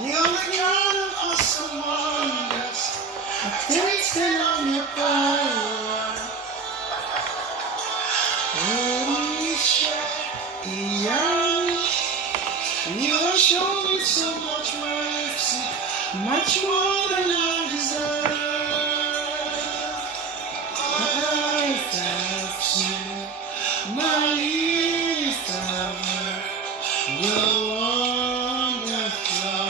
You're the God of awesome wonders. Dancing on your power. You have shown me so much mercy, much more than I deserve. My eyes have seen, my ears have heard your wonderful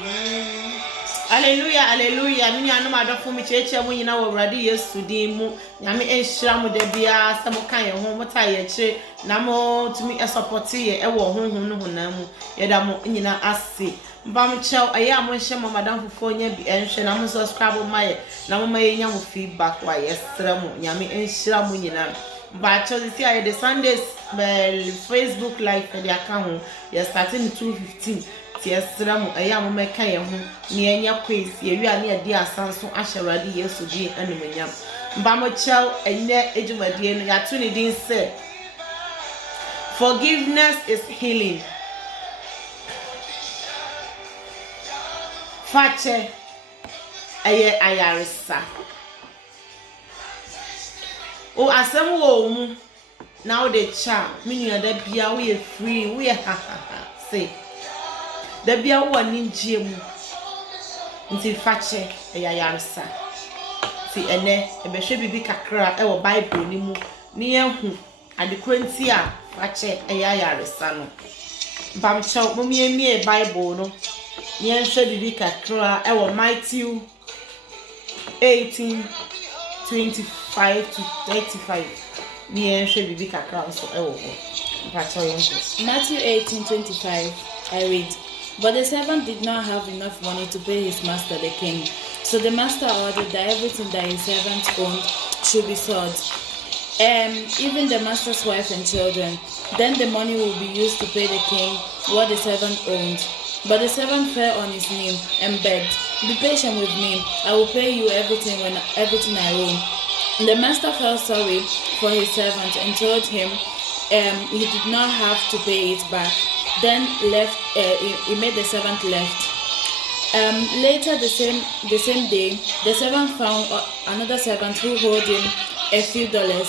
grace. Hallelujah, hallelujah. Mini anu adofo mi cheche mu nyina wo Awurade Yesu din mu. Nyame enhyira mu da bia sa mo kan ye ho mo ta ye kire na mo tumi support ye e wo honhom no honam mu. Ye da mo nyina ase. Mba mo chew aya mo hye mo madam fofo nya bi enhwe na mo subscribe ma ye na mo ma ye nya mo feedback wa yesra mo. Nyame enhyira mu nyina. But see I the Sundays Facebook live for the account. You're starting 2:15. Yesra mo aya mo meka ye ho ne anya quiz ye wi ane ade asanso ahyewrade Yesu di animonyam mba mo chew enye ejumade no ya to ne din say forgiveness is healing. Fache aye ayaresa o asem wo mu now the cha me nua da bia we free we ha say da bia wo ninjie mu nti fache eyayaresa ti ene ebehwe bibi kakra e wo bible ni mu ni ehu adekwanti a fache eyayaresa no bamcho mo mie bible no ni enhwe bibi kakra e wo Matthew 18:25 to 35 ni enhwe bibi kakra so e wo Matthew 18:25 I read, but the servant did not have enough money to pay his master the king. So the master ordered that everything that his servant owned should be sold, even the master's wife and children. Then the money will be used to pay the king what the servant owned. But the servant fell on his knee and begged, be patient with me, I will pay you everything I own. The master felt sorry for his servant and told him he did not have to pay it back. Then he made the servant left. Later the same day, the servant found another servant who owed him a few dollars.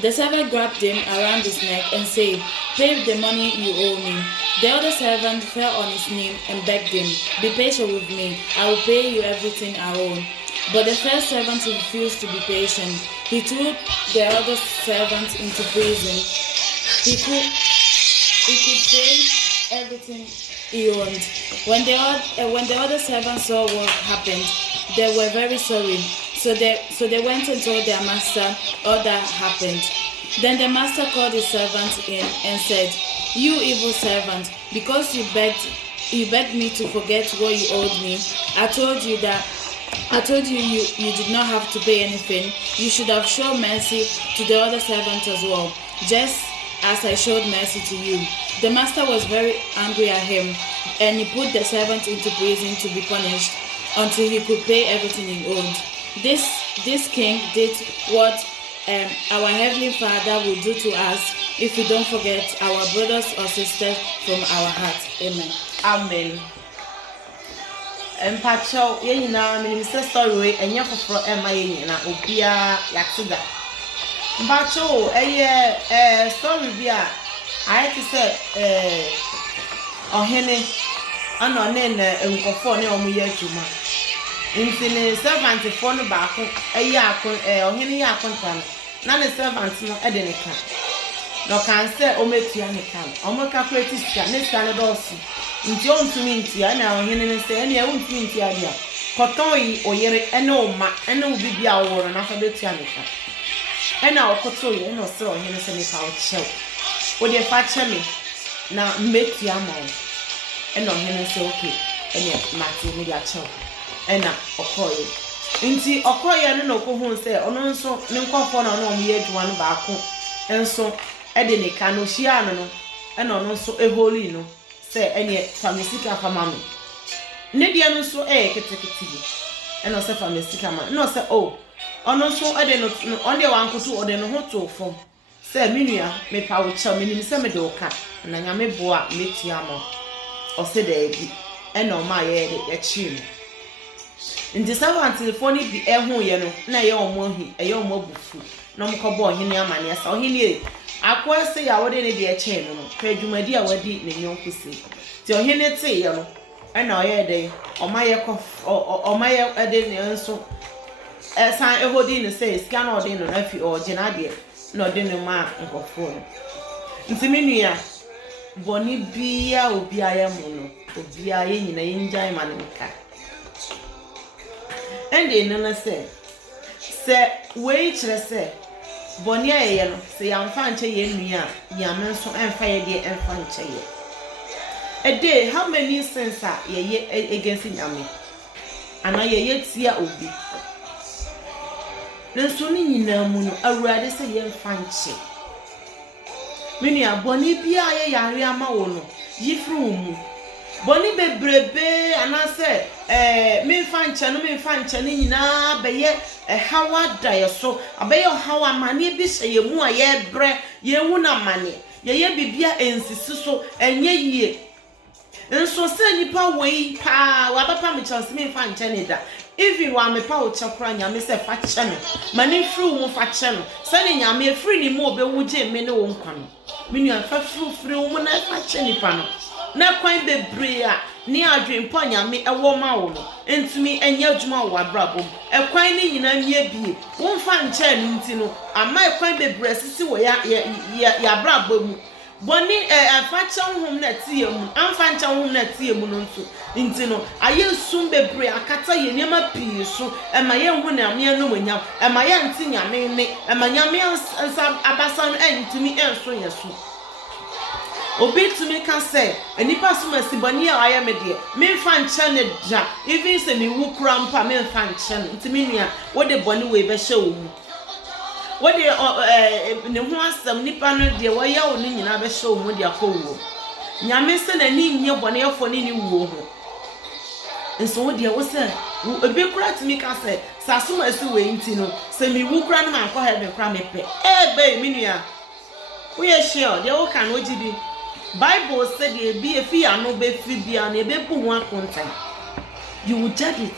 The servant grabbed him around his neck and said, pay the money you owe me. The other servant fell on his knee and begged him, be patient with me, I will pay you everything I own. But the first servant refused to be patient. He threw the other servant into prison. He could pay everything he owned. When the other servants saw what happened, they were very sorry. So they went and told their master all that happened. Then the master called his servant in and said, you evil servant, because you begged me to forget what you owed me. I told you you did not have to pay anything. You should have shown mercy to the other servant as well, just as I showed mercy to you. The master was very angry at him, and he put the servant into prison to be punished until he could pay everything he owed. This king did what our Heavenly Father will do to us if we don't forget our brothers or sisters from our hearts. Amen. Amen. Empacho yenina minister story enya foforo ema yenina obia yakida. Empacho story bia I to say ohene ana ne na nkofo ne omuye adwuma. Nti ne servant fo no ba ko ohene ya akontan na ne servant no de ne ka. No kan say o metua ne kan. O mo calculate sika ne sika ne do so. Nti on tumi ntia na ohene ne say ene on tumi ntia dia. Koton yi oyere ene o ma ene obi bia wo na fa betua ne ka. Ena okoto yi ene o say ohene se ne ka o chew. O de fa cheme na metua ma o. Ena ohene say okay. Ene mate me dia chew. Ena okoye. Nti okoye no no ko hu say ono nso ne nkofo na no omo ye adwuma no ba ko. Enso ede ne ka no hia no ena ono nso eholi no say ene famesika famame. Ne dia no nso ketekete bi. Ena say famesika ma. No say ono nso ede no on de wankoto ode no ho to fom. Say menua me pa wo cha me nim say me de oka na nyame boa metua mo. O say da bi. ɛna ɔma yɛ de yɛkyi no nti servant fo ni bi ɛho yɛ no na yɛ ɔmo ahi ɛyɛ ɔmo abufu na ɔmo kɔbɔ ɔhene amane asa ɔhene akwa se ya wode ne de ɛkyɛn no no ka adwumadi a wadi ne nyɔnko se ti ɔhene te yɛ no ɛna ɔyɛ de ɔma yɛ kɔ ɔma yɛ ɛde ne nso ɛsan ɛhodi ne sɛ sika na ɔde no na fi ɔgye na de na ɔde ne ma nkɔfo no nti me nua bɔne bia obi ayɛ mo no obi ayɛ nyina yɛngyan ma ne nka ɛnde no na sɛ wei kyerɛ sɛ bɔne ayɛ no sɛ yɛmfa nkyɛ yɛ nua a yɛame nso ɛmfa yɛ deɛ ɛmfa nkyɛ yɛ ɛde how many sins a yɛyɛ against nyame ana yɛyɛ tia obi nso ne nyinaa mu no awurade sɛ yɛmfa nkyɛ menua bɔne bia ayɛ yare ama wo no yifiri wo mu bɔne bebrebe anase memfa nkyɛ no ne nyinaa bɛyɛ hawa da yɛ so abɛyɛ hawa mane bi hyɛ yɛ mu a yɛbrɛ yɛhu na mane yɛyɛ bibia ensisi so enye yie nso sɛ nipa wei pa wabapa me chance memfa nkyɛ ne da even wa me pa wo kyakora nyame sɛ fa kyɛ no mane firi wo mu fa kyɛ no sɛ ne nyame firi ne mu obewu gye me ne wo nkwa no menua fa firi wo mu na fa kyɛ nipa no na kwan bebre a ne adwempo nyame ɛwɔ ma wo no entumi enya adwuma wo abrabom ekwan ne nyina mie bie wo mfa nkyɛ no nti no ama ekwan bebre sisi wo ya abrabom boni afa kyɛnhom na tie mu amfa nkyɛnhom na tie mu no nso nti no aye sum bebre akata ye niema pii so ema ye hu na ame no monyam ema ye nti nyame ne ema nyame ansa abasa no entumi enso yeso obi tumi ka say enipa so masi boni a aye me de me mfa nkyɛ ne da even se me wu kura mpa me mfa nkyɛ no nti me nua wo de boni we be hye wo mu what the ne ho asem nipa no de wo ya wo ne nyina be show mu de akɔwo nyame se na ni nye bɔne yɛfo ne ni wuo ho nso wo de wo se obi kura timi ka se saso asi we nti no se mi wu kura no man kɔ heaven kura me pe be mi nua wo ye sure de wo kan wo gidi bible say de bi efi ano be fi bia na ebe bu ho akontan you will judge it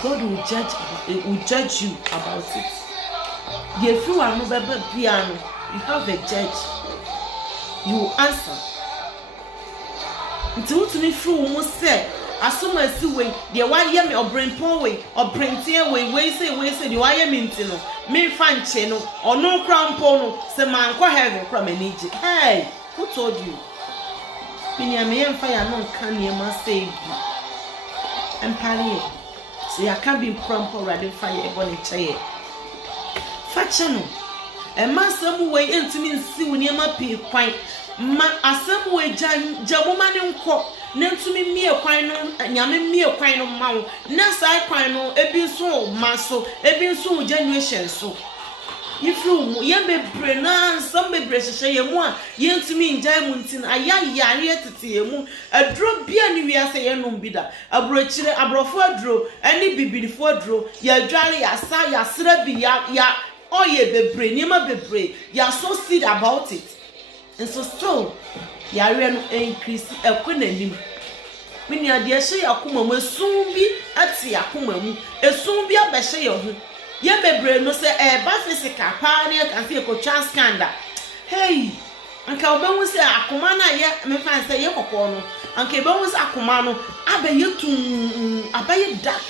God will judge you about it. If you are no baby piano, you have a judge. You will answer. Until to me through must say, as soon as you wait, the why me or brain poor way or brain tear way say you are mintino, me fan channel or no crown pono, say man quite heaven from an Egypt. Hey, who told you? When you may fire no can you must save you. And party. So I can't be prompt already fire a bonnet chair. Fachano, a master way intimate see when you might be quite a some way jawoman in court, name to me a quino, and yamin me a quino mount, Nasa quino, a bin so, maso, a bin so generation so. If you yambe brenan, some be british a moi, yen to me in Diamondin, a ya here to see a moon, a drop beer new year say no bidder, a brochure, a brofo draw, any be before draw, ya jolly, ya sa, ya sirabi, ya. Oh ye be brain, you ma be brain. You are so sad about it, and so strong. You are increase a queen. When you are dear, say akuma will soon be at sea akuma, a soon be a beshe your home. Ye be brain no say a bafisica, pioneer can see a chance scandal. Hey, Uncle Ben will say akumana yet, me fan say yokono. Uncle Ben was akumano, I be you to abay duck.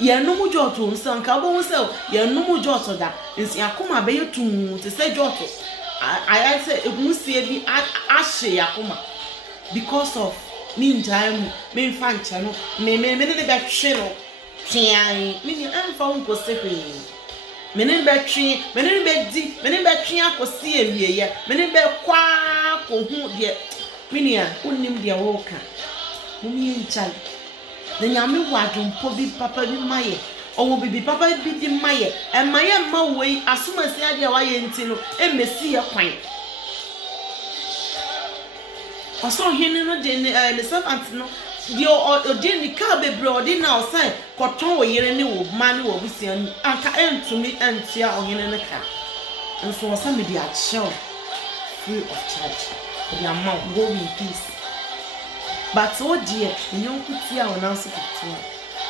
Ye no mu joto nsan ka bo se ye no mu joto da nsi akoma be yetu te se joto I say egusie bi ahye yakoma because of me njai me mfa nche no me ne be twe no twian me ni amfa unko sepe me ne be twi me ne be di me ne be twi akosi ewieye me ne be kwa ko hu de me ni a unnim de wo ka mo mi nchai na nyame wadumpo bi papa bi maye owo bibi papa bi di maye e maye ma wei asomasi ade a waye nti no emesi ye kwan oso hene no de ne servant no de o de ni ka bebre o de na o sai koton wo yere ne wo ma ne wo busia ni anka entumi entia o hene ne ka nso wasa me di a chill free of charge the amount go in peace but so dear nyonku tia wona so tutu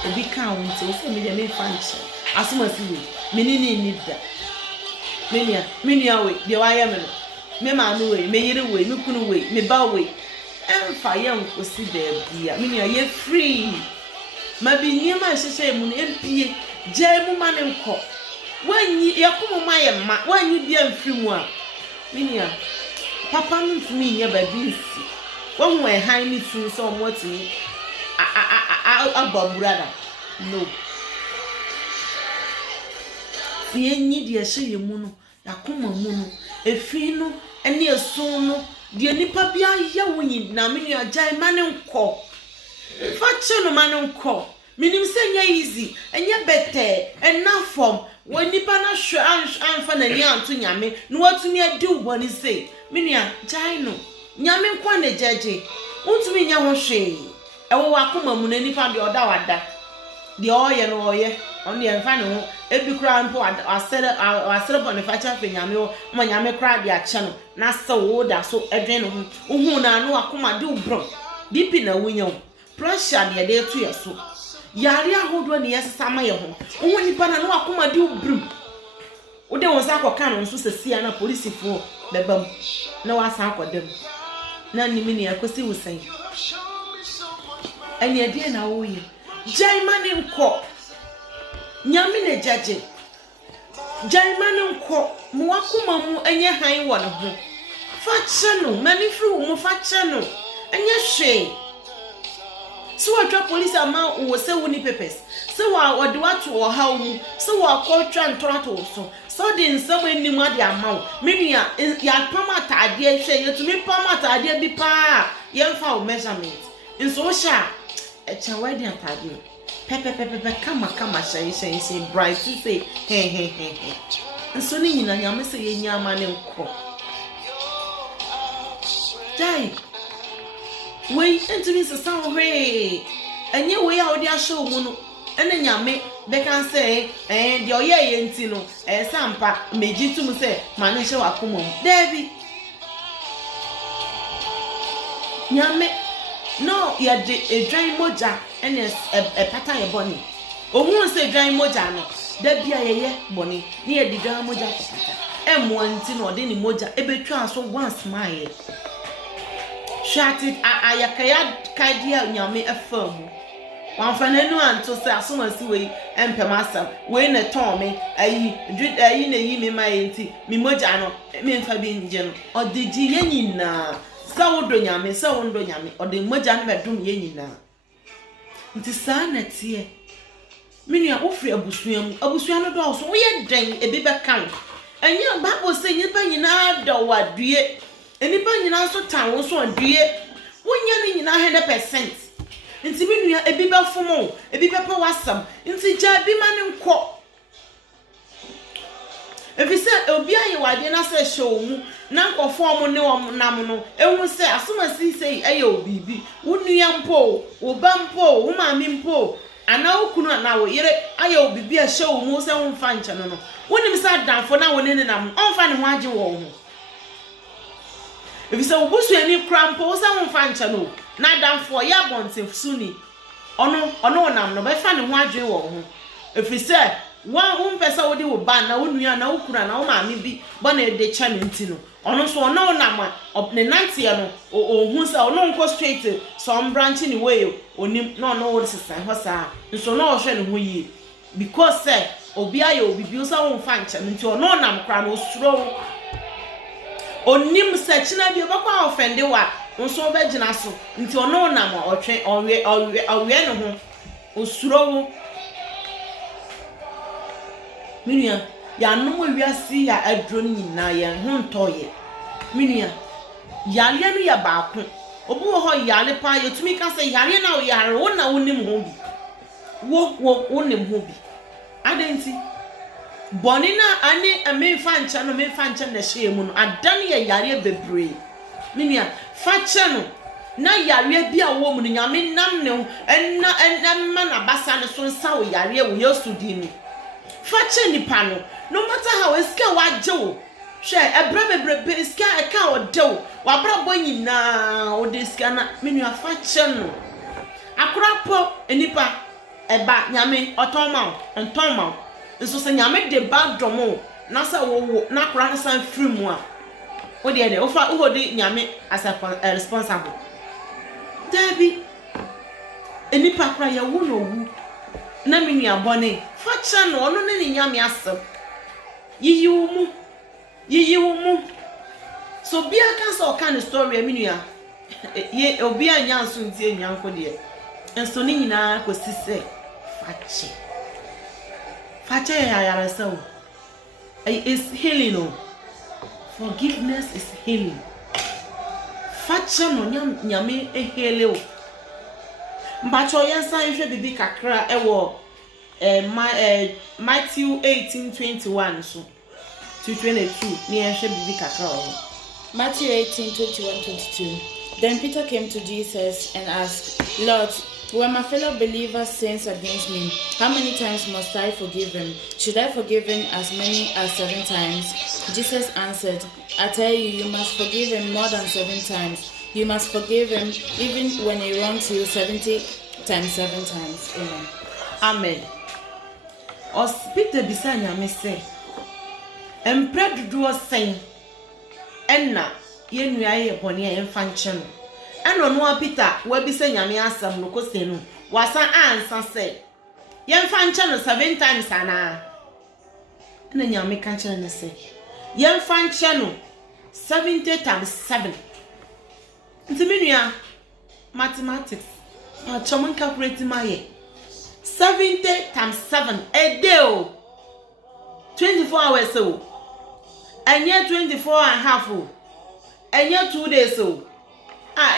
obi kan won te so me de me fanche asoma si we me ni da me nia we de wa ye me no me ma no we me yire we me kunu we me ba we emfa ye nkosi da bia me nia ye free ma bi niam a hyehyɛ mu no empie gya mu ma ne nkɔ wanyi yakomo ma ye ma wanyi bia mfiri mu a me nia papa ntumi nye ba bi nsi when we high me through so what me abambrada no ye nyi de hye mu no yakoma mu no efi no ene esun no de nipa bia ya wonyi na me nua jai mane nkɔ fa che no mane nkɔ minim se nya easy enye bete enafom wo nipa na hwe anfa na ni anto nyame no watumi adi uboni se me nua jai no nyame nkwa na jeje untumi nya ho hwe ewo wakoma mu na nipa de oda wada de oye no oye on de enfa ne ho ebi kura mpo asere bonifacha fe nyame o ma nyame kura de ache no na se wo da so edwen no ho uhu na anu akoma de ubro dipi na wunya pressure de de to yeso yare ahodo ne yesesa ma ye ho uhu nipa na anu akoma de ubrum wo de won sa akoka no so sesia na police fo bebam na wasa akodem na ni mini akosi wusan ani ade na wo ye jai mane nko nyame ne jaje jai mane nko mu akoma mu enye han wo ne ho fa che no mani firi wo mu fa che no enye hwe so atwa police ama wo se wo ni papers so wa ode wato wo ha mu so wa kotwa ntorato so so de nsam enim ade ama wo menua ya pamata ade hwe yetumi pamata ade bi pa yemfa wo measurement nso sha echa wadi atade pepe kama shay bright say he nso ni nyina nyame se yenya ama ne nkọ dai we entimi se san hwe enye we a odi ahwe mu no ene nyame be kan say de oye ye nti no sampa meji tum se ma ne hye wakoma mu dabi nyame no ya de edwan moja ene pata ye boni ohun se edwan moja no da bia ye boni ne ye de edwan moja pata emo nti no de ni moja ebetwa so once my shati ayakaya kadia nyame afamu wanfana nu anto se asoma si we empemasa we na ton me ayi na yi me mai nti mi moja no me mfa bi nje no odigi ye nyina sawodo nyame ode moja no bedum ye nyina nti saa na tie menua ofri abusua no do so wo ye den ebi be kan enye babo se nyipa nyina da wadue enipa nyina so tan wo so adue wonya ni nyina 100% nti menua ebi be fomo ebi be pa wasam nti ja bi ma ne nkọ efise obi aye wade na se show mu na nkofo mu ne wo nam no ehun se asoma sisei eye obibi wonua mpo wo bampo wo maami mpo ana okunu na wo yire aye obibi a show mu se won fa nche no wonim se adanfo na wo ne nam onfa ne ho age wo ho efise obusu ani krampo se won fa nche no na adanfo ya bonte suni ono nam no be fa ne ho age wo ho efise one person wodi wo ban na wonua na wokura na wo maami bi bo na de cha ne ntino ono so ono na ma ne nantie no ohun sa ono nko straight some branch ni way onim no wo sesa ho sa nso no hwe ne ho yi because say obi aye obi bi so won fa nche nti ono nam kra no osuro onim se china bi obakwa offend wa nso be gina so nti ono nam otwe owe ne ho osuro minia ya no wiase ya adro nyina ya ho ntoye minia yale no ya baako obu ho yale pa yetumi ka se yale na o yare wo na wonim ho bi wo wonim ho bi adenti boni na ani amefa ncha no mefa ncha na hye mu no adan ya yare bebre minia fa che no na yare bi a wo mu no nyame nam ne enna ma na basa ne so nsa wo yare wo yesu di ni fache nipa no no matter how eska waje wo hwe ebrebebrebe eska eka odewo wabra boy nyina odeska na menu afa cheno akura po enipa eba nyame otonma ntonma nso se nyame de bad domo na sa wo na akura na san free mu a wo de de wo fa wo de nyame as a responsible dabi enipa akura ya wo no wu na menu abone fa cheno ono ne nyame asem yiyi wo mu so bia kan so kan story menu ya ye obi anya nso ntie nyanko de enso ni nyina ko sise fache ya yara so is healing no forgiveness is healing fache no nyame ehele o mbacho yensa ihwe bibi kakra ewo Matthew 18:21 so to 22 ni ehwe bibi kakra o Matthew 18:21-22. Then Peter came to Jesus and asked, Lord, when my fellow believer sins against me, how many times must I forgive him? Should I forgive him as many as 7 times? Jesus answered, I tell you, you must forgive him more than 7 times. You must forgive him even when he wrongs you 70 times 7 times. Amen. Amen. Os Peter bisanya me say, empre dudu osen enna yenua ye bone ye mfa nche no eno no Peter wa bi se nyame asam no kose no wasa ansa se ye mfa nche no 7 times ana na nyame ka nche no se ye mfa nche no 70 times 7 ntimenua mathematics pa chom calculate my 70 times 7 a day 24 hours so enye 24 and half o enye 2 days o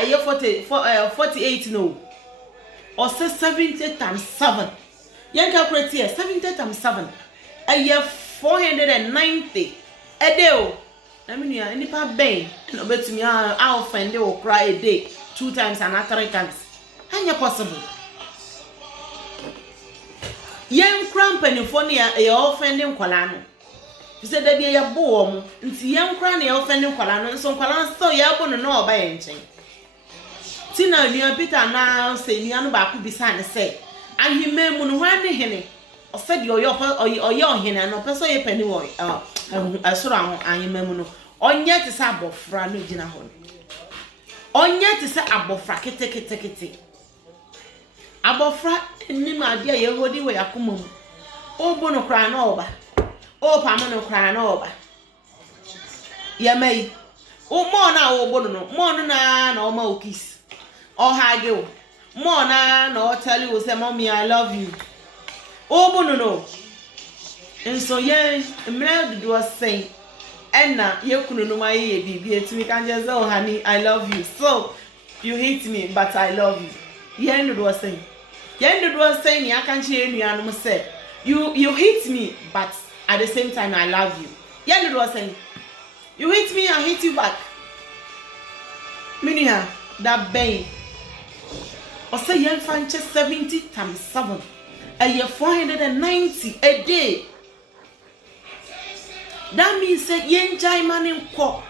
enye 48 no or say 70 times 7 yen calculate here 70 times 7 enye 490 a day o na me nua enipa ben no betumi a offend o cry a day 2 times and 3 times anya possible yen crampanifo ne ya offend nkwala no Fise da bia ya bo mu nti ye nkra na ye ofene nkwala no nso nkwala so ya bo no na oba ye nchen ti na nua Peter na se nua no ba ku bisa ne se ahime mu no hwan ne hene ofe de oye ohene no peso ye pani wo asoro ahụ ahime mu no onye ti sa abofra no gina ho onye ti sa abofra kete abofra ni ma dia ye hodi we yakoma mu obo no kra na oba o pa mo no kra na oba ya mai o mo na o bo no mo no na o ma o kiss o hug you mo na o tell you say mommy I love you o bo no and so ye mre do say enna ye kunu no mai ye bibi etimi kan je say oh honey I love you so you hate me but I love you ye no do say ni aka nche enua no say you hate me but at the same time I love you. Yendo was saying, you hate me, I hate you back. Minia, that bang. Or say young fanche 70 times 7. A year 490 a day. That means that yen jai man in ko.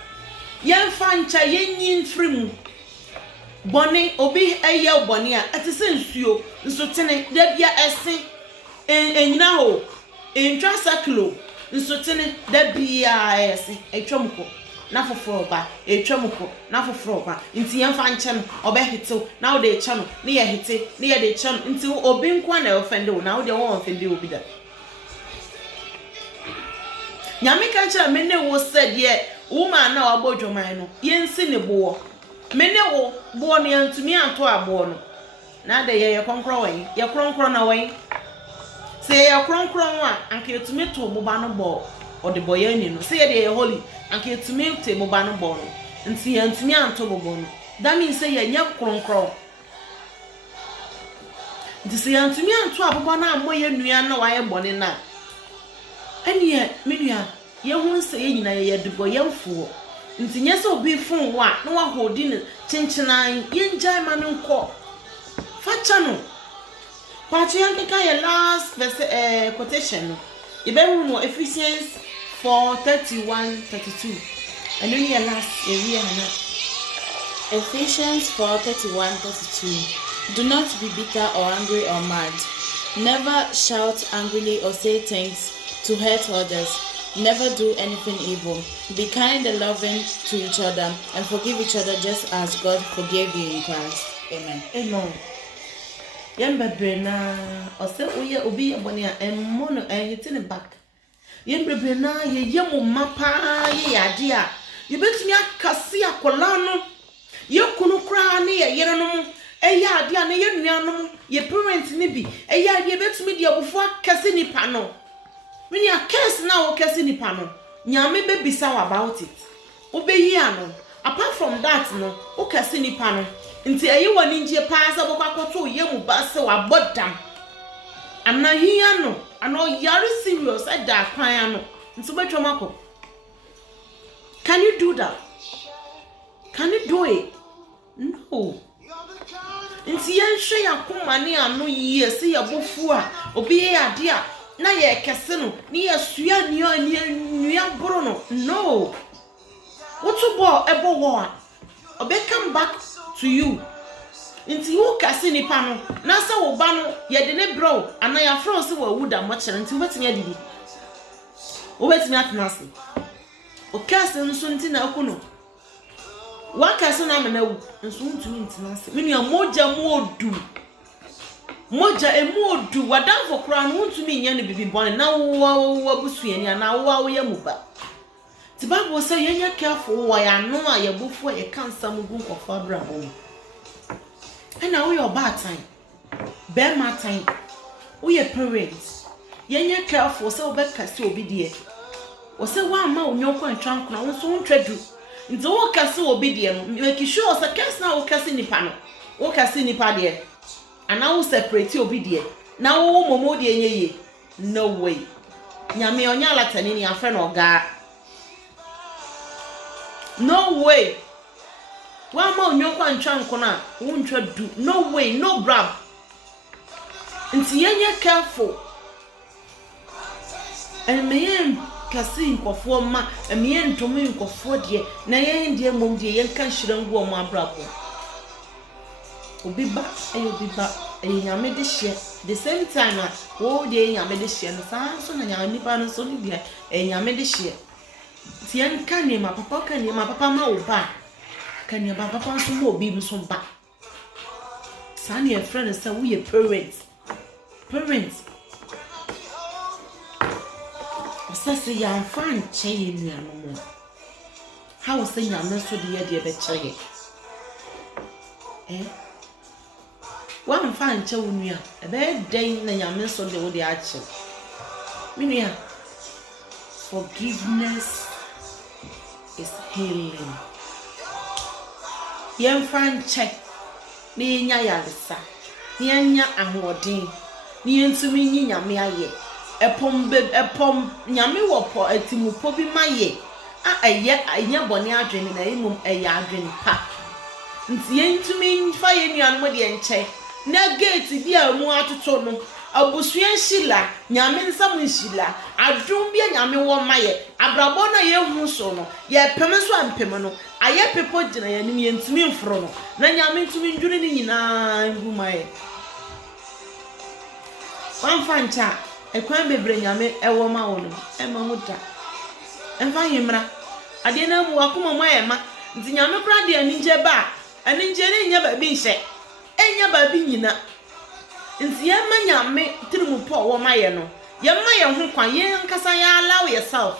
Young fancha yen yin trim. Bonnie obi a year bonia at the sense you, so tene, there be a say, and now. Intrasaculo nsotene da bia ese etwamko na foforo ba etwamko na foforo ba nti yemfa nche no obehitew na wo de eche no ne ye hite ne ye de eche no nti obi nkwa na offende wo na wo de wo offende obi da nyame ka nche me ne wo said ye woman na obodwoman no yensi ne bo me ne wo bo no yantumi anto abo no na de ye konkro wen ye kronkro na wen say ya kronkron a anka etumi to moba no bo o de boye ni no say ye holy anka etumi to moba no bo no nti ya ntumi anto bobo no that means say ya nya kronkron nti say ya ntumi anto abobo na amoye nua na waye bone na ani ye menua ye hu say ye nyina ye de boye mfuo nti nya say obi fun wa na wa hodi ne chinchinan ye njai ma no nko facha no Patriarchal last verse quotation. Iberu Ephesians 4:31-32. And then your last area na Ephesians 4:31-32. Do not be bitter or angry or mad. Never shout angrily or say things to hurt others. Never do anything evil. Be kind and loving to each other and forgive each other just as God forgave you in Christ. Amen. Amen. Yamba brena ose oye obi yebone a emmo no ehiti ne back. Yamba brena ye yemu mapa ye ade a ye betumi akase akola no ye kunu kra ne ye yerenom eye ade a ne ye nuanom ye parent ne bi eye ade betumi de abufo akase nipa no. When you curse now, curse nipa no. Nyame be bisa about it. Obeyi ano. Apart from that no, o curse nipa no. Nti ayi woni nje pa sa bokwakoto yemu ba se wa bodam. Ana hiya no, ana yare serious e da kwan ano. Nti betwamako. Can you do that? Can you do it? No. Nti yenhwe yakoma ne ano yie se yabofu a obi ye ade a na ye kese no ni ye sua nua boro no wotu bo ebo wo a obe come back to you nti wo kase nipa no na sa wo ba no ye de ne bro ana ya fro se wo wuda mo kire nti wetimi adidi wo wetimi atnase o kase nso nti na akuno wa kase na me na wu nso ntumi ntinase me nua moja mu odu moja emodu wadanfo kra no ntumi nya ne bibi bon na wo busuani na wo ye muba ti Bible say yenya careful wo ya no a ye bofu ye kansa mugu nkofo abrabo na wo your bad time be my time wo ye parents yenya careful say wo be kase obi de wo say wa ma onyonko antwanko na wo so ntwadu nti wo kase obi de no make sure say kase na wo kase nipa no wo kase nipa de and I will separate you obedient. Now, Momo de no way. Nyame onya latani ni afre no ga. No way. Wa ma onyoko antwa nkona, wontwa du. No way, no brab. Nti yenye careful. Emeyen kasi nkofo ma, emeyen ntomi nkofo de, na yen de mom de yen kan hyirangu o mo abrabo. Obi ba nyame de hye the same time wo de nyame de hye no so na nyame nipa no so ni bia nyame de hye tien kan ni ma papa ma wo ba kan ni papa so mo obi so ba san ye friend say we parents osase ya fan che nua no mo how say nyame so de ye de be kire one fan che wunua e be den na nyame so de wo de ache minua forgiveness is healing yen fan check ni nya yalesa ni anya ahoden ni entumi nyi nyame aye epom nyame wo po atimupo bi maye a eye anya bone adwene na emum eye adwene pa nti yentumi fa ye nuan mo de enche na gate bi a mu atoto no abusuan shila nyame nsam shila adum bi nyame wo maye abrabo na ye hu so no ye pem so ampem no aye pepo gina ya nim ye ntumi mfro no na nyame ntumi ndwure ni nyina ngu maye wan fancha ekwan bebre nyame ewo ma wo no ema muta emfa yemra ade na mu akoma mo ayema nti nyame kra de aninje ba aninje ne nya ba bi nhye enya ba bi nyina nti yema nyame tirimu po wo maye no yema ye ho kwan ye nkasa ya allow yourself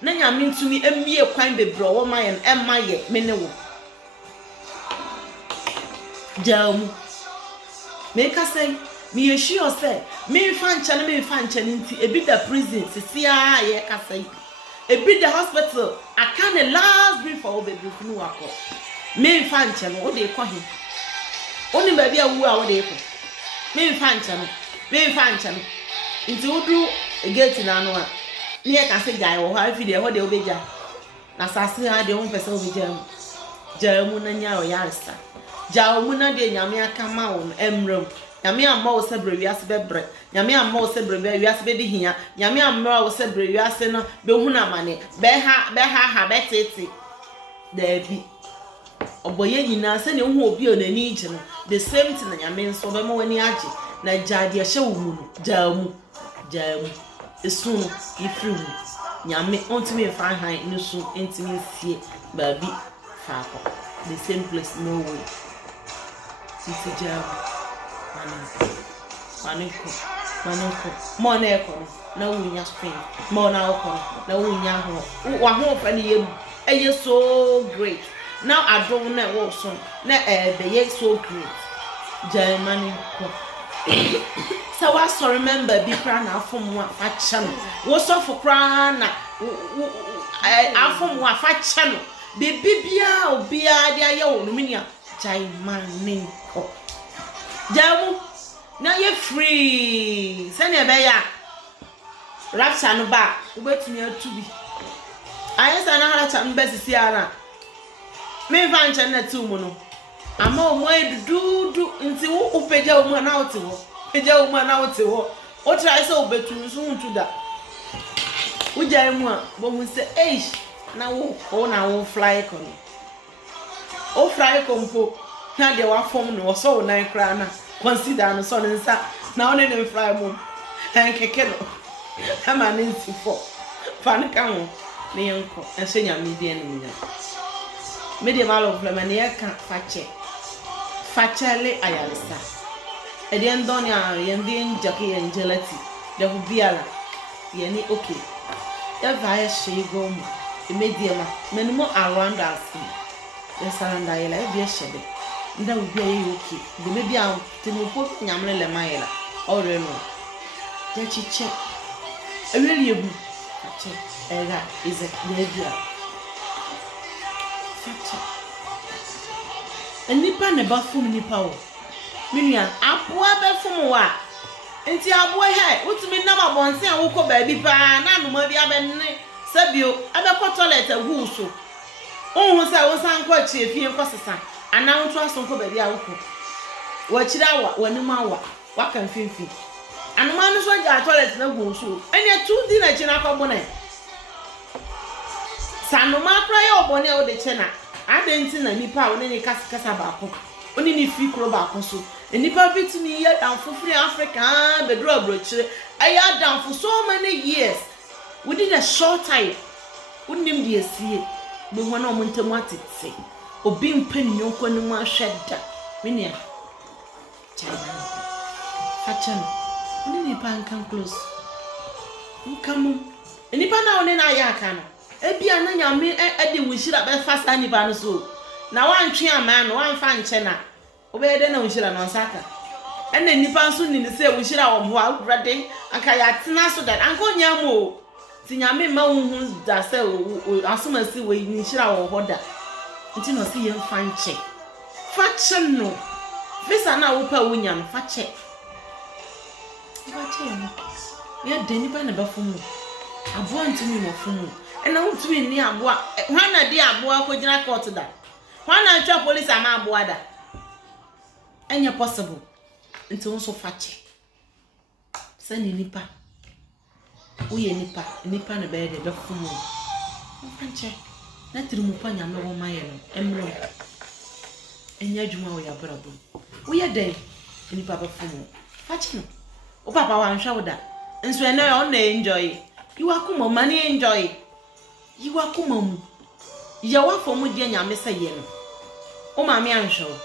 na nyame ntumi emie kwan bebre wo maye no emma ye mene wo jam me kasai me sure say me fan chane nti ebi da prison sisia ye kasai ebi da hospital akane last brief for baby kunu wako me fan chane wo de ko he oni ba bia wu a wo de ko me fan chane nti wudu gate na no a ne ye ka se guy wo ha fi de ho de obeja na sase ha de won pese obeja jamu na nya o yarsa jamu na de nyame aka ma wo emrem nyame amma wo se bre wiase bebre nyame amma wo se bre wiase be di hia nyame amma wo se bre wiase no be hu na mane be ha betete da bi oboye nyina se ne hu obi onani gye no the same thing na nyame nso be ma wani agye na jade hye wo mu no jaamu esu no ifiri mu nyame ontimi fa han ne su entimi sie baabi fa akọ the same place no way titi jaamu maniko mo na ekọ na wunya spring mo na okọ na wunya ho wa ho fa ne yem eye so great now adom na wo so na be ye so great Germany ko so wa so remember bi kra na afom wa fa cha no wo so for kra na afom wa fa cha no be bibia obia dia ye wo no minia Germany ko jamu na ye free se ne be ya rapture no ba ubetumi atubi ayesa na hara cha mbesisi ara me van chana tu mu no ama o mo edudu nti wo upeja o mo na ote wo peja o mo na ote wo o try say obetu nso huntu da uja mu a bo mu se eish na wo o na wo fly kono o fly kompo na de wa form no so na kra na consider no so nsa na one ne fly mu en keke no ama ne nsi fo fan kan wo ne yanko enso nya media no nya media malo flemane ya kan fachele ayalisa edi ndoni a yendi njaki yengelati de hubiala yeni okay ya vaya shego mu media ma menimo around us the saranda yela e shede nda ubia ye okay de media tinipo nyamle le mayela ore no de chiche eweli ebu fache era is a media enipa ne ba fom nipa wo minia aboa be fom wa enti aboa he utumi nam abonse a wo ko ba bi pa na anoma bi abenne sabio abekọ toilet agu so ohun se wo san ko chi efie ko sesa ana wonto aso ko ba bi a wo ko wa chira wa wanima wa wakan finfi anoma no so ja toilet na gu so enya 2 di na china ko bona sanoma kra ye obone o de chena adenti na nipa oni ni kasa baako oni ni fi kro baako so nipa bitimi ye danfo free Africa bedro abrochire aya danfo so many years within a short time unim de asie be hona o ntemu atete obi mpani yonko ni mu ahweda menia china fachan oni nipa nkan close nkamu nipa na oni na ya aka no ebia na nyame ede wuhira be fasa nipa no so na wantwe ama no wamfa nche na obede na wuhira no nsaka ene nipa nso ni se wuhira wo ho awrade aka ya tena so that anko nyamo ti nyame ma hu da se asoma si we wuhira wo hoda nti no se yem fa nche fache no visa na wo pa wunyam fache no ya de nipa na ba fumu abo antimi mo fumu ena utumi ni aboa hwana di aboa ko gina court da hwana twa police ama aboa da enya possible nti won so fache sani nipa uye nipa na be de fumu fanche na trimu pa nyame wo maye no emro enya djuma wo ya brabo uye de nipa ba fumu fache no o papa wa nhwa wo da nso ena on na enjoy you akuma mani enjoy you akuma mu ya wafo mu de nyame seye no o ma me anhwo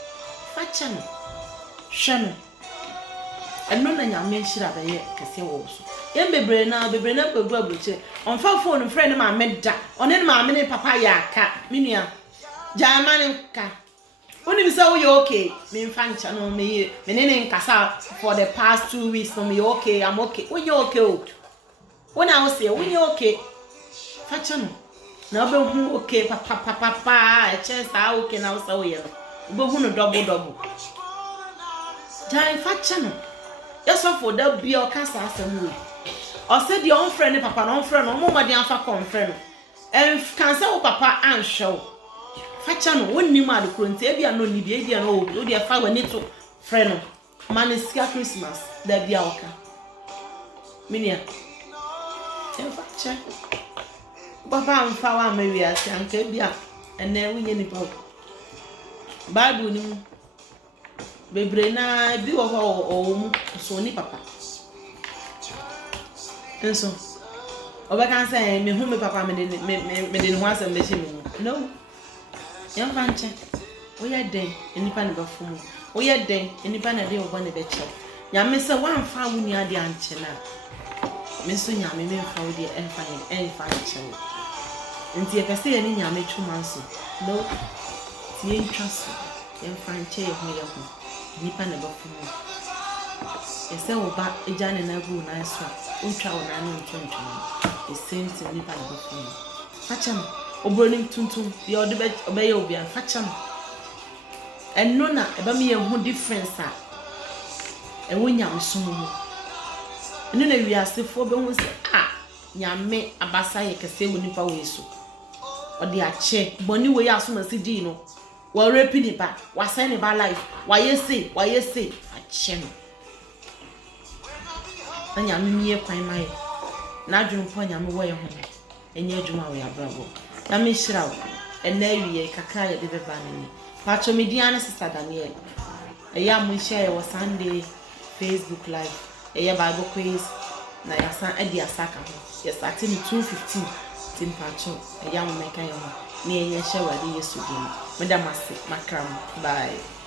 fache no hwe no eno na nyame nhira be ye kese wo so ye bebre na bebu abroche on fa phone friend ma me da one ne ma me ne papa ya aka minia jamani ka oni bisa wo ye okay me mfa ncha no me ne nkasa for the past 2 weeks no me okay I'm okay wo ye okay o wona wo se wo ye okay fache no na obe hu okay papa e chesa okay na wo sa wo ye no obe hu no double jai fache no yes for that be o kasa asem we o se di on friend papa no on friend no mo made afa kon friend en kan se wo papa anhwe fache no wonni ma de kronti e bia no ni bia e bia no o de fa wani to friend no manisia Christmas da bia oka minia en fache papa amfa wa mawia se anka bia ene wunye ni papa Bible ni mu bebre na bi wo ho o mu so ni papa enso obeka say me hu me papa me de no asem be che me no yam fanche wo ye den enipa ne bafo mu wo ye den enipa na de obo ne be che nyame se wan fa wo ni ade anche na me so nyame me fa wo de enfa anche nti e pese ye ni nyame twuma nso no tie ntwaso enfa anche ye ho nipa na bafo mu ese wo ba eja ne na gu na so untwa wo na no ntwentwe the same thing nipa na bafo mu facham obroni tuntum ye ode be ye obi an facham enno na eba me ye hu difference a e wo nyam so mu eno na wiasefo be hu se nyame abasa ye kese wo nipa we so ode ache boni we ya so masi di no wa repi ni ba wa say ni ba life wa yesi ache no anya mimiye kwan mai na adwun po nya me wo ye ho enye adwuma we abrabo ya me hira wo ena wiye kakra ye de beba ni pacho media na sister Daniel eya mo share wo Sunday Facebook live eya Bible quiz na ya san edi asaka ho ya starting 2:15 tin pacho eya mo meka ye ho ni enye share wa de Yesu di me da mase makram bye.